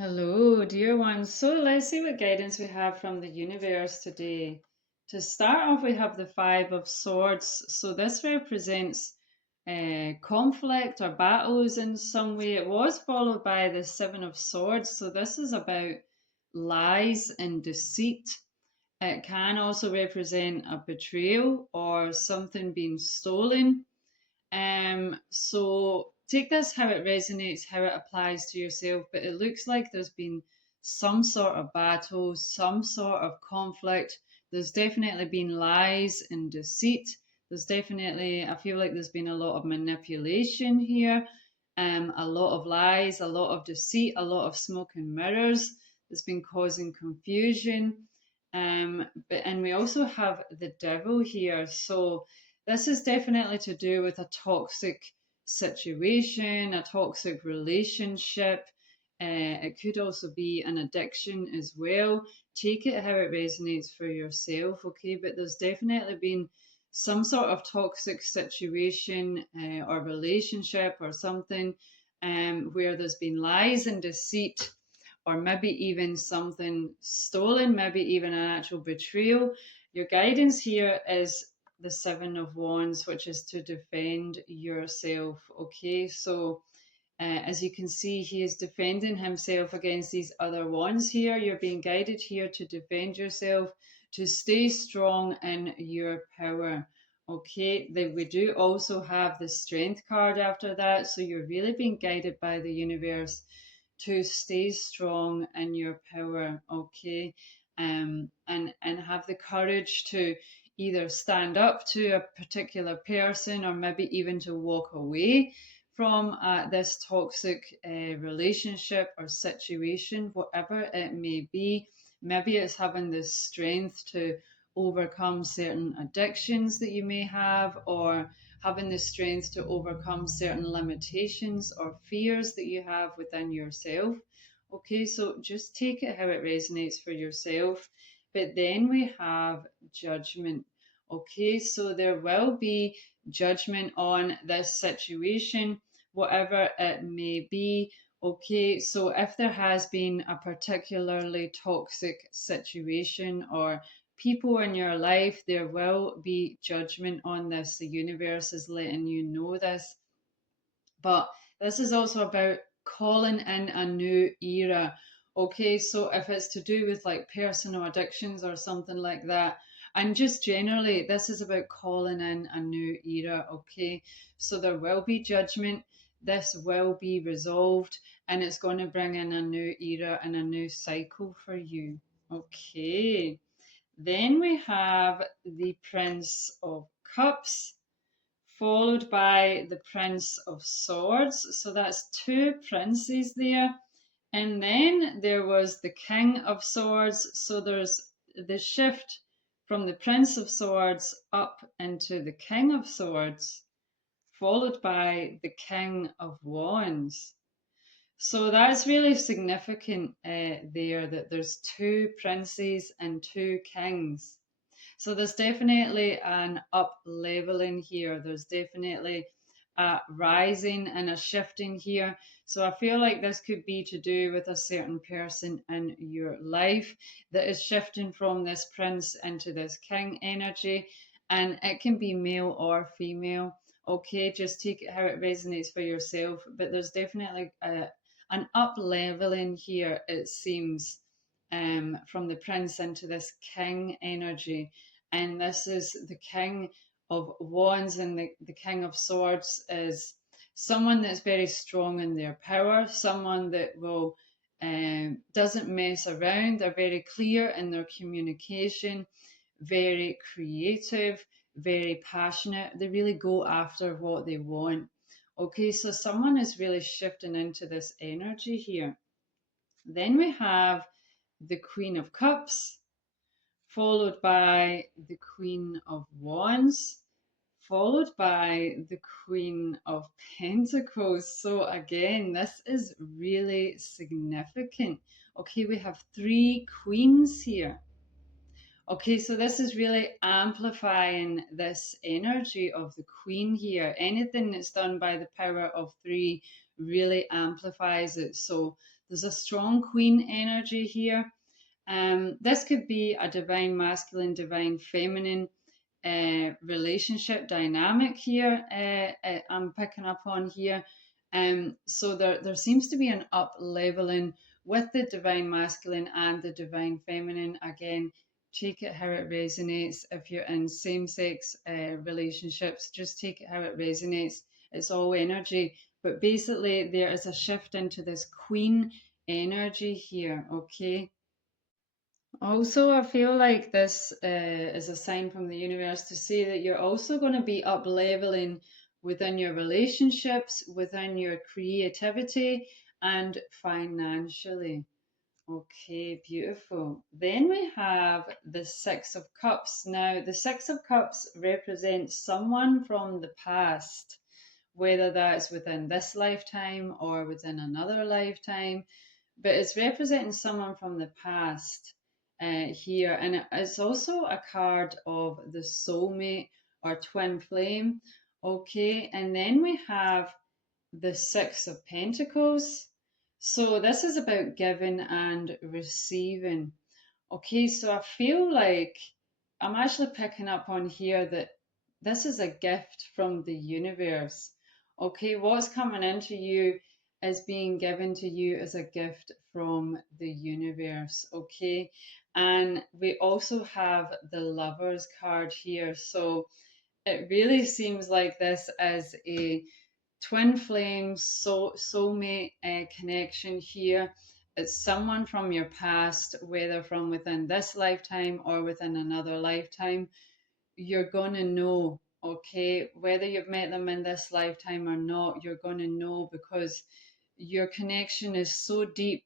Hello, dear ones. So let's see what guidance we have from the universe today. To start off, we have the Five of Swords. So this represents conflict or battles in some way. It was followed by the Seven of Swords. So this is about lies and deceit. It can also represent a betrayal or something being stolen. So take this how it resonates, how it applies to yourself, but it looks like there's been some sort of battle, some sort of conflict. There's definitely been lies and deceit. There's definitely, I feel like there's been a lot of manipulation here, a lot of lies, a lot of deceit, a lot of smoke and mirrors that's been causing confusion. And we also have the devil here. So this is definitely to do with a toxic situation, a toxic relationship. It could also be an addiction as well. Take it how it resonates for yourself, okay? But there's definitely been some sort of toxic situation or relationship or something where there's been lies and deceit, or maybe even something stolen, maybe even an actual betrayal. Your guidance here is the Seven of Wands, which is to defend yourself. Okay, so as you can see, he is defending himself against these other wands here. You're being guided here to defend yourself, to stay strong in your power. Okay, we do also have the Strength card after that, so you're really being guided by the universe to stay strong in your power. Okay, and have the courage to either stand up to a particular person or maybe even to walk away from this toxic relationship or situation, whatever it may be. Maybe it's having the strength to overcome certain addictions that you may have, or having the strength to overcome certain limitations or fears that you have within yourself. Okay, so just take it how it resonates for yourself. But then we have judgment. Okay, so there will be judgment on this situation, whatever it may be. Okay, so if there has been a particularly toxic situation or people in your life, there will be judgment on this. The universe is letting you know this. But this is also about calling in a new era. Okay, so if it's to do with like personal addictions or something like that, and just generally, this is about calling in a new era. Okay, so there will be judgment, this will be resolved, and it's going to bring in a new era and a new cycle for you. Okay, then we have the Prince of Cups followed by the Prince of Swords. So that's two princes there. And then there was the King of Swords. So there's the shift from the Prince of Swords up into the King of Swords, followed by the King of Wands. So that's really significant there, that there's two princes and two kings. So there's definitely an up leveling here. There's definitely a rising and a shifting here. So I feel like this could be to do with a certain person in your life that is shifting from this prince into this king energy. And it can be male or female. Okay, just take it how it resonates for yourself. But there's definitely an up leveling here, it seems, from the prince into this king energy. And this is the King of Wands, and the King of Swords is someone that's very strong in their power, someone that will doesn't mess around. They're very clear in their communication, very creative, very passionate. They really go after what they want. Okay, so someone is really shifting into this energy here. Then we have the Queen of Cups, followed by the Queen of Wands, followed by the Queen of Pentacles. So, again, this is really significant. Okay, we have three queens here. Okay, so this is really amplifying this energy of the queen here. Anything that's done by the power of three really amplifies it. So There's a strong queen energy here. This could be a divine masculine, divine feminine relationship dynamic here. I'm picking up on here. So there seems to be an up leveling with the divine masculine and the divine feminine. Again, take it how it resonates. If you're in same sex relationships, just take it how it resonates. It's all energy. But basically, there is a shift into this queen energy here, okay? Also, I feel like this is a sign from the universe to say that you're also going to be up leveling within your relationships, within your creativity, and financially. Okay, beautiful. Then we have the Six of Cups. Now, the Six of Cups represents someone from the past, whether that's within this lifetime or within another lifetime, but it's representing someone from the past here. And it's also a card of the soulmate or twin flame. Okay, and then we have the Six of Pentacles. So this is about giving and receiving. Okay, so I feel like I'm actually picking up on here that this is a gift from the universe. Okay, what's coming into you is being given to you as a gift from the universe. Okay, and we also have the Lovers card here. So it really seems like this is a twin flame soulmate connection here. It's someone from your past, whether from within this lifetime or within another lifetime. You're going to know, okay, whether you've met them in this lifetime or not, you're going to know because your connection is so deep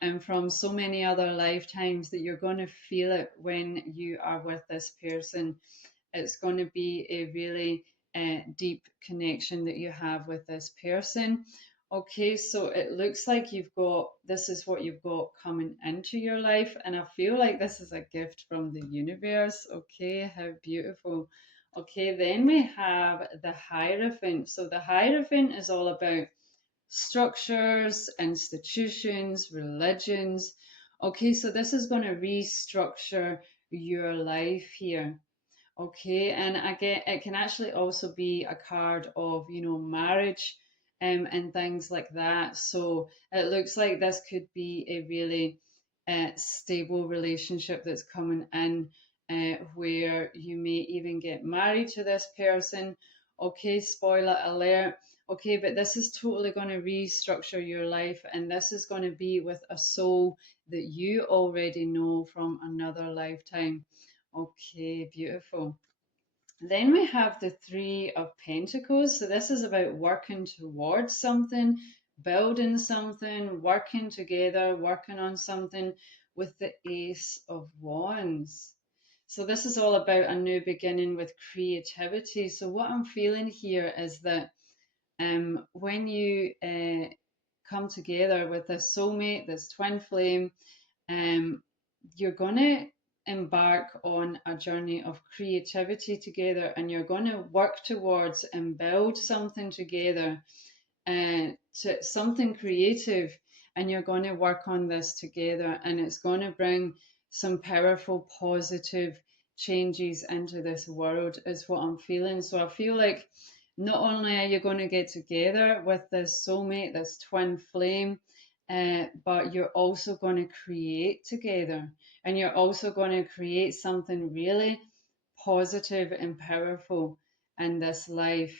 and from so many other lifetimes that you're going to feel it when you are with this person. It's going to be a really deep connection that you have with this person. Okay, so it looks like you've got this is what you've got coming into your life, and I feel like this is a gift from the universe. Okay, how beautiful. Okay, then we have the Hierophant. So the Hierophant is all about structures, institutions, religions. Okay, so this is going to restructure your life here. Okay, and again, it can actually also be a card of, marriage and things like that. So it looks like this could be a really stable relationship that's coming in where you may even get married to this person. Okay, spoiler alert. Okay, but this is totally going to restructure your life, and this is going to be with a soul that you already know from another lifetime. Okay, beautiful. Then we have the Three of Pentacles. So this is about working towards something, building something, working together, working on something with the Ace of Wands. So this is all about a new beginning with creativity. So what I'm feeling here is that when you come together with this soulmate, this twin flame, um, you're going to embark on a journey of creativity together, and you're going to work towards and build something together, to something creative, and you're going to work on this together, and it's going to bring some powerful positive changes into this world is what I'm feeling. So I feel like not only are you going to get together with this soulmate, this twin flame, but you're also going to create together, and you're also going to create something really positive and powerful in this life,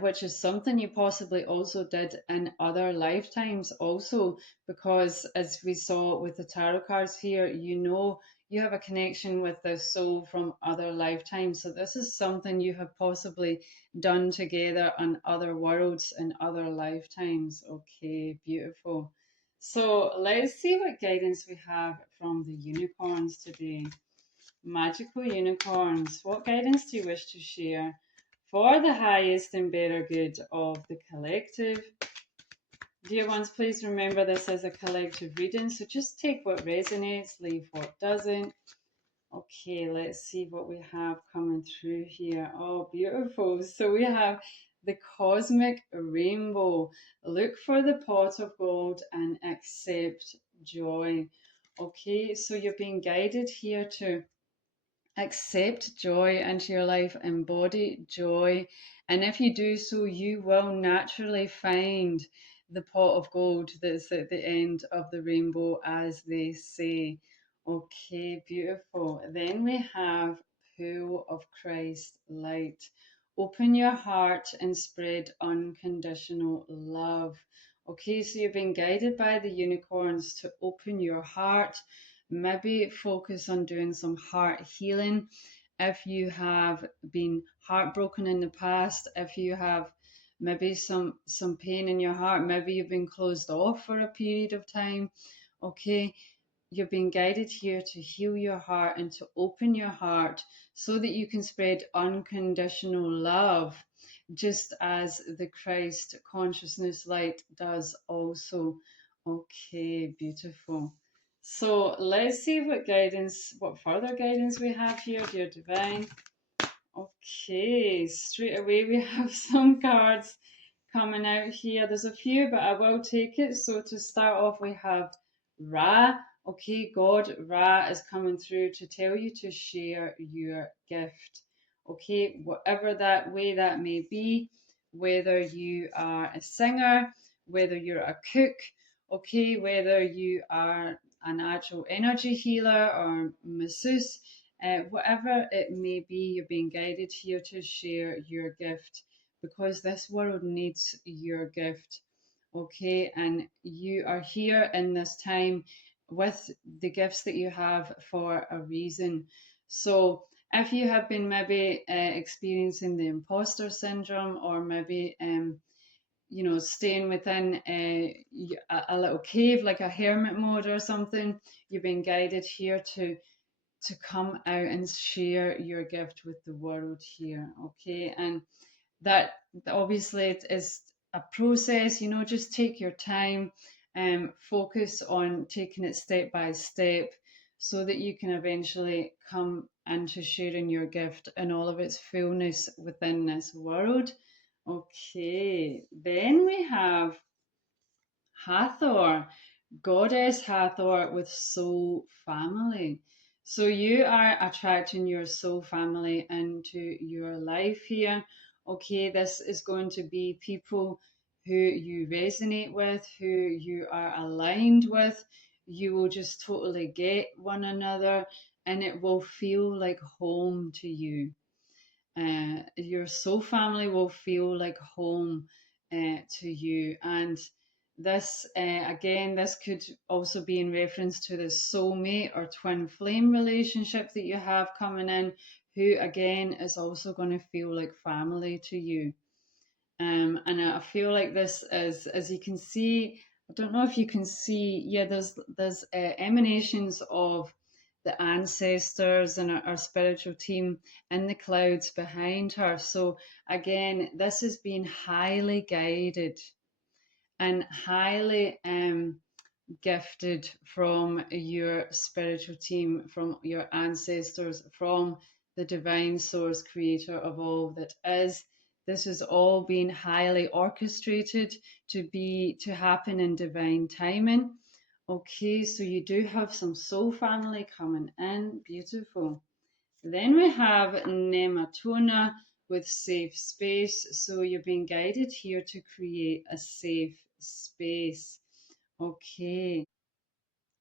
which is something you possibly also did in other lifetimes, also, because as we saw with the tarot cards here, you have a connection with the soul from other lifetimes. So, this is something you have possibly done together on other worlds and other lifetimes. Okay, beautiful. So let's see what guidance we have from the unicorns today. Magical unicorns, what guidance do you wish to share for the highest and better good of the collective? Dear ones, please remember this is a collective reading, so just take what resonates, leave what doesn't. Okay, let's see what we have coming through here. Oh, beautiful. So we have the cosmic rainbow. Look for the pot of gold and accept joy. Okay, so you're being guided here to accept joy into your life, embody joy. And if you do so, you will naturally find the pot of gold that's at the end of the rainbow, as they say. Okay, beautiful. Then we have Pool of Christ light. Open your heart and spread unconditional love. Okay, so you're being guided by the unicorns to open your heart. Maybe focus on doing some heart healing. If you have been heartbroken in the past, if you have maybe some pain in your heart, maybe you've been closed off for a period of time. Okay, you're being guided here to heal your heart and to open your heart so that you can spread unconditional love, just as the Christ consciousness light does also. Okay, beautiful. So let's see what guidance, what further guidance we have here, dear divine. Okay, straight away we have some cards coming out here. There's a few, but I will take it. So to start off, we have Ra. Okay, God Ra is coming through to tell you to share your gift. Okay, whatever that way that may be, whether you are a singer, whether you're a cook, okay, whether you are a natural energy healer or masseuse, whatever it may be, you're being guided here to share your gift because this world needs your gift. Okay, and you are here in this time with the gifts that you have for a reason. So, if you have been maybe experiencing the imposter syndrome, or maybe staying within a little cave like a hermit mode or something, you've been guided here to come out and share your gift with the world here. Okay, and that obviously it is a process. Just take your time and focus on taking it step by step so that you can eventually come into sharing your gift in all of its fullness within this world. Okay, then we have Hathor, Goddess Hathor with soul family. So you are attracting your soul family into your life here. Okay, this is going to be people who you resonate with, who you are aligned with. You will just totally get one another and it will feel like home to you. Your soul family will feel like home to you. And this, again, this could also be in reference to the soulmate or twin flame relationship that you have coming in, who again is also going to feel like family to you. And I feel like this is, as you can see, I don't know if you can see, yeah, there's emanations of the ancestors and our spiritual team in the clouds behind her. So again, this is being highly guided and highly gifted from your spiritual team, from your ancestors, from the divine source creator of all that is. This is all being highly orchestrated to happen in divine timing. Okay, so you do have some soul family coming in. Beautiful. Then we have Nematona with safe space. So you're being guided here to create a safe space. Okay.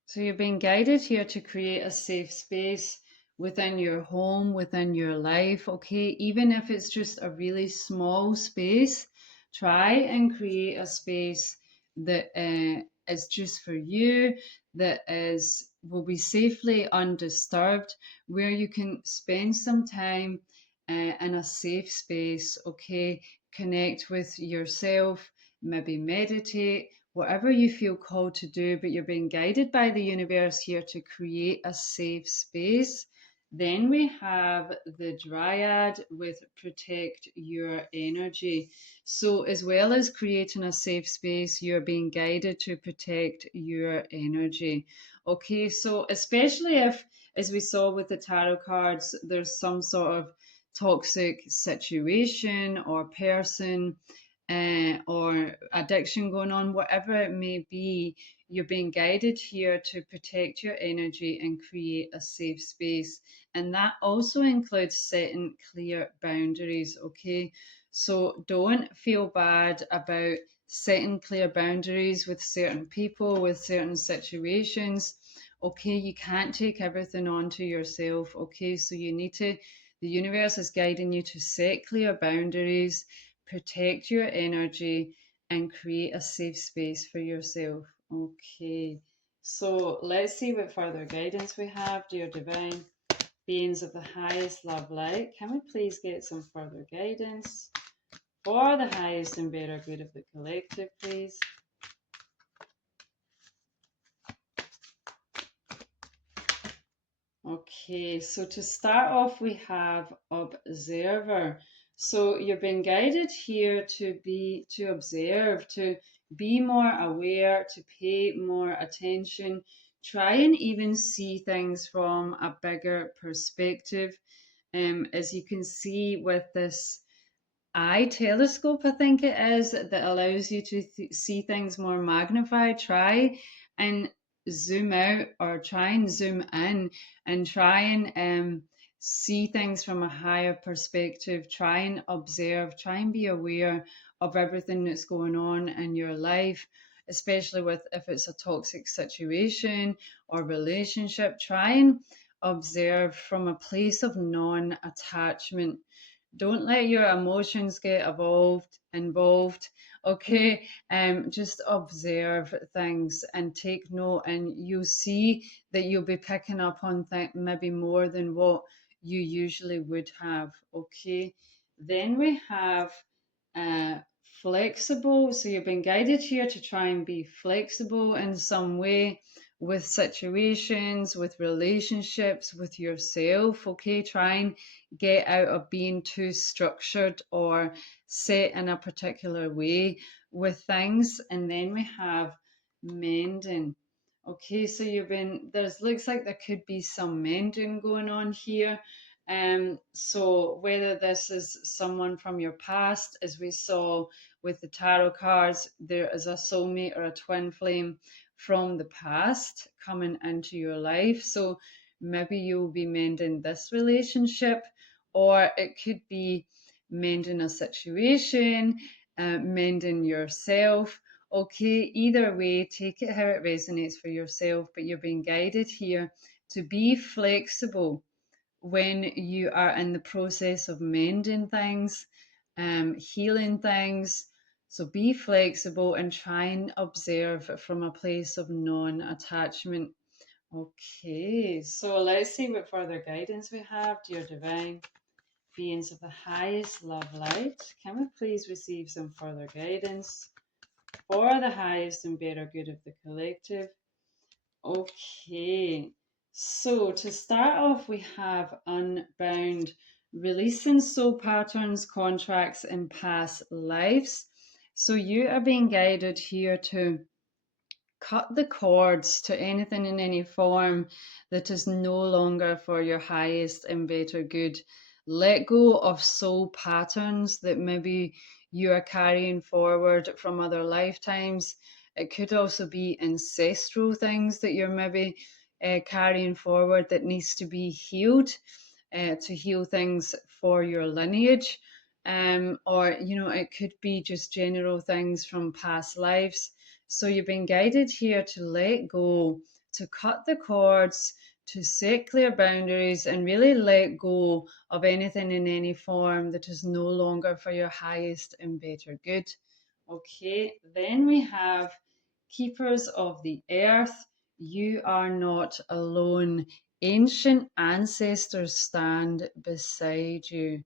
So you're being guided here to create a safe space within your home, within your life. Okay. Even if it's just a really small space, try and create a space that is just for you, that will be safely undisturbed, where you can spend some time in a safe space. Okay. Connect with yourself, maybe meditate, whatever you feel called to do, but you're being guided by the universe here to create a safe space. Then we have the Dryad with protect your energy. So, as well as creating a safe space, you're being guided to protect your energy. Okay, so especially if, as we saw with the tarot cards, there's some sort of toxic situation or person, or addiction going on, whatever it may be, you're being guided here to protect your energy and create a safe space. And that also includes setting clear boundaries, okay? So don't feel bad about setting clear boundaries with certain people, with certain situations. Okay, you can't take everything onto yourself. Okay, so the universe is guiding you to set clear boundaries, protect your energy, and create a safe space for yourself. Okay, so let's see what further guidance we have, dear divine beings of the highest love light. Can we please get some further guidance for the highest and better good of the collective, please? Okay, so to start off, we have observer. So you're being guided here to observe, to be more aware, to pay more attention, try and even see things from a bigger perspective. As you can see with this eye telescope, I think it is, that allows you to see things more magnified. Try and zoom out, or try and zoom in, and try and see things from a higher perspective. Try and observe, try and be aware of everything that's going on in your life, especially with if it's a toxic situation or relationship. Try and observe from a place of non-attachment. Don't let your emotions get involved. Okay, just observe things and take note, and you'll see that you'll be picking up on maybe more than what you usually would have. Okay, then we have uh, flexible. So you've been guided here to try and be flexible in some way with situations, with relationships, with yourself. Okay, try and get out of being too structured or set in a particular way with things. And then we have mending. Okay, so there's looks like there could be some mending going on here. So whether this is someone from your past, as we saw with the tarot cards, there is a soulmate or a twin flame from the past coming into your life. So maybe you'll be mending this relationship, or it could be mending a situation, mending yourself. Okay, either way, take it how it resonates for yourself, but you're being guided here to be flexible when you are in the process of mending things, healing things. So be flexible and try and observe from a place of non attachment. Okay, so let's see what further guidance we have, dear divine beings of the highest love light. Can we please receive some further guidance for the highest and better good of the collective? Okay, so to start off, we have unbound, releasing soul patterns, contracts, and past lives. So you are being guided here to cut the cords to anything in any form that is no longer for your highest and better good. Let go of soul patterns that maybe you are carrying forward from other lifetimes. It could also be ancestral things that you're maybe carrying forward that needs to be healed, to heal things for your lineage. Or, it could be just general things from past lives. So you've been guided here to let go, to cut the cords, to set clear boundaries, and really let go of anything in any form that is no longer for your highest and better good. Okay, then we have keepers of the earth. You are not alone. Ancient ancestors stand beside you.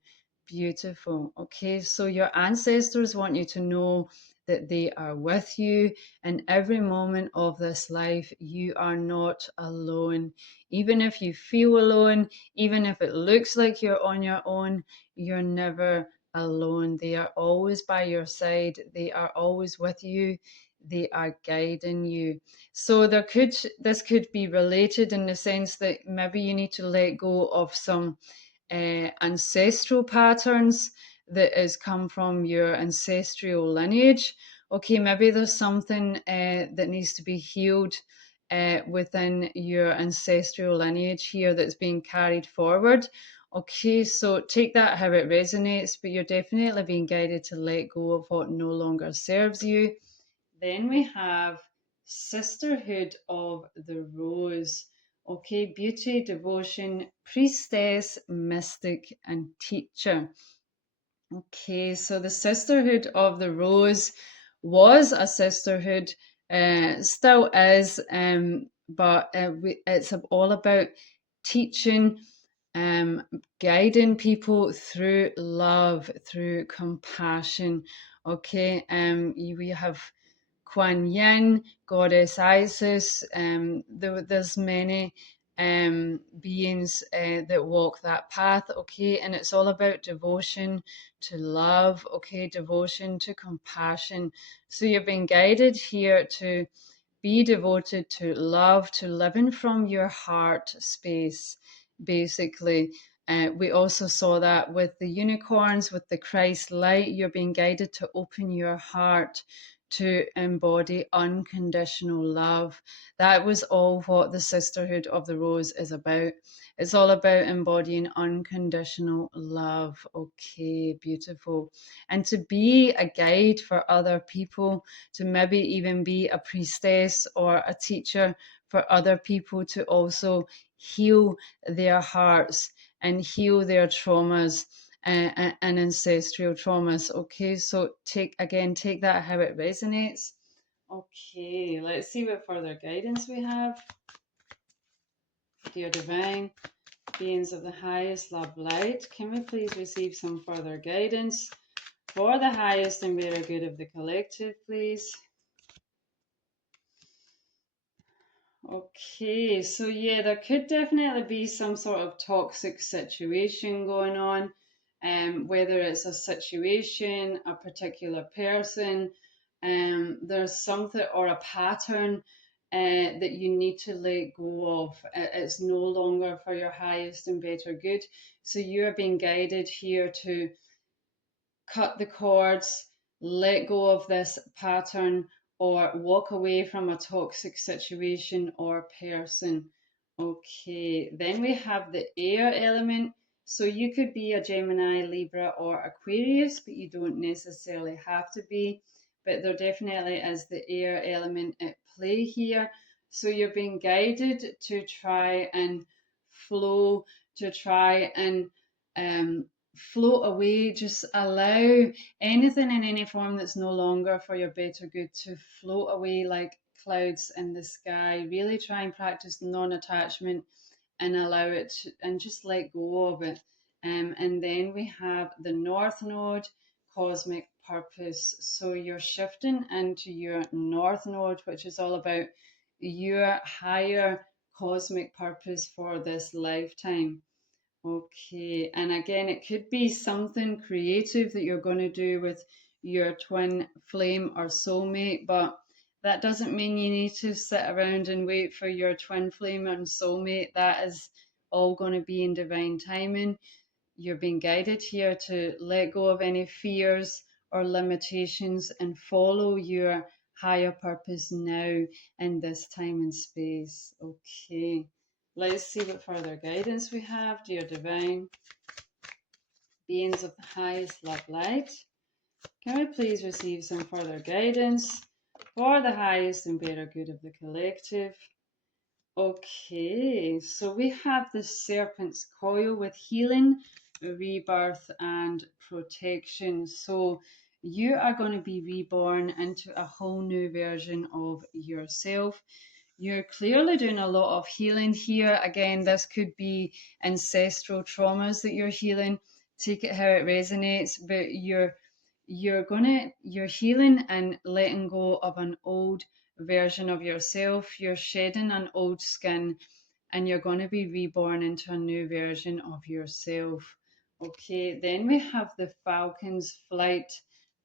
Beautiful. Okay, so your ancestors want you to know that they are with you in every moment of this life. You are not alone. Even if you feel alone, even if it looks like you're on your own, you're never alone. They are always by your side. They are always with you. They are guiding you. So this could be related in the sense that maybe you need to let go of some ancestral patterns that has come from your ancestral lineage. Okay, maybe there's something that needs to be healed within your ancestral lineage here that's being carried forward. Okay, so take that how it resonates, but you're definitely being guided to let go of what no longer serves you. Then we have Sisterhood of the Rose. Okay, beauty, devotion, priestess, mystic, and teacher. Okay, so the Sisterhood of the Rose was a sisterhood, still is, but it's all about teaching, guiding people through love, through compassion. Okay, we have Kuan Yin, Goddess Isis. There's many beings that walk that path, okay? And it's all about devotion to love, okay? Devotion to compassion. So you're being guided here to be devoted to love, to living from your heart space, basically. We also saw that with the unicorns, with the Christ light. You're being guided to open your heart to embody unconditional love. That was all what the Sisterhood of the Rose is about. It's all about embodying unconditional love. Okay, beautiful. And to be a guide for other people, to maybe even be a priestess or a teacher for other people to also heal their hearts and heal their traumas and ancestral traumas. Okay, so take that how it resonates. Okay, let's see what further guidance we have. Dear divine beings of the highest love light, can we please receive some further guidance for the highest and greater good of the collective, please? Okay, so yeah, there could definitely be some sort of toxic situation going on, whether it's a situation, a particular person, there's something or a pattern that you need to let go of. It's no longer for your highest and better good. So you're being guided here to cut the cords, let go of this pattern, or walk away from a toxic situation or person. Okay, then we have the air element. So you could be a Gemini, Libra, or Aquarius, but you don't necessarily have to be. But there definitely is the air element at play here. So you're being guided to try and flow, to try and um, float away. Just allow anything in any form that's no longer for your better good to float away like clouds in the sky. Really try and practice non-attachment and allow it to, and just let go of it. And then we have the North Node, cosmic purpose. So you're shifting into your North Node, which is all about your higher cosmic purpose for this lifetime. Okay, and again, it could be something creative that you're going to do with your twin flame or soulmate, but that doesn't mean you need to sit around and wait for your twin flame and soulmate. That is all going to be in divine timing. You're being guided here to let go of any fears or limitations and follow your higher purpose now in this time and space. Okay. Let's see what further guidance we have, dear divine beings of the highest love light. Can we please receive some further guidance for the highest and better good of the collective? Okay, so we have the serpent's coil with healing, rebirth, and protection. So you are going to be reborn into a whole new version of yourself. You're clearly doing a lot of healing here. Again, this could be ancestral traumas that you're healing. Take it how it resonates, but you're healing and letting go of an old version of yourself. You're shedding an old skin and you're going to be reborn into a new version of yourself. Okay, then we have the Falcon's flight,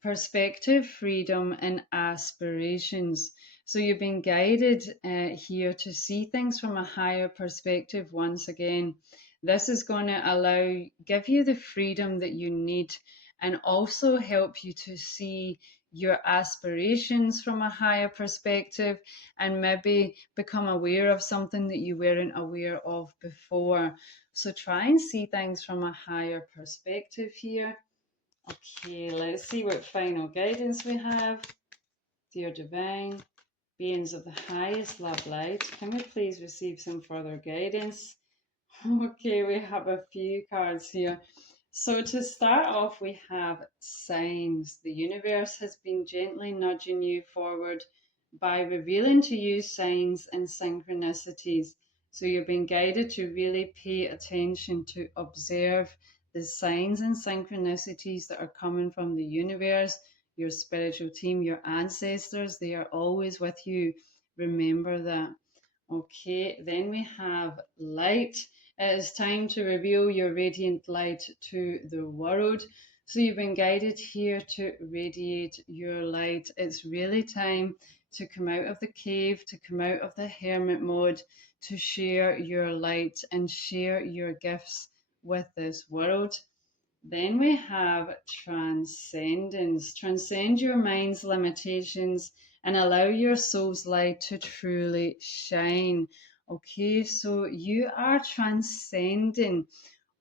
perspective, freedom, and aspirations. So you've been guided here to see things from a higher perspective once again. This is going to give you the freedom that you need and also help you to see your aspirations from a higher perspective and maybe become aware of something that you weren't aware of before. So try and see things from a higher perspective here. Okay, let's see what final guidance we have. Dear Divine, beings of the highest love light, can we please receive some further guidance? Okay, we have a few cards here. So to start off, we have signs. The universe has been gently nudging you forward by revealing to you signs and synchronicities. So you're being guided to really pay attention to observe the signs and synchronicities that are coming from the universe, your spiritual team, your ancestors. They are always with you. Remember that. Okay, then we have light. It is time to reveal your radiant light to the world. So you've been guided here to radiate your light. It's really time to come out of the cave, to come out of the hermit mode, to share your light and share your gifts with this world. Then we have transcendence. Transcend your mind's limitations and allow your soul's light to truly shine. Okay, so you are transcending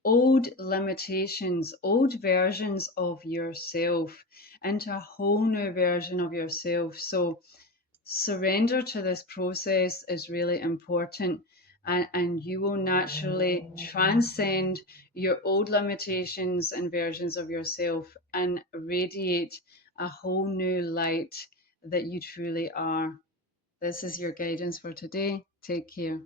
old limitations, old versions of yourself into a whole new version of yourself. So surrender to this process is really important, and you will naturally transcend your old limitations and versions of yourself and radiate a whole new light that you truly are. This is your guidance for today. Take care.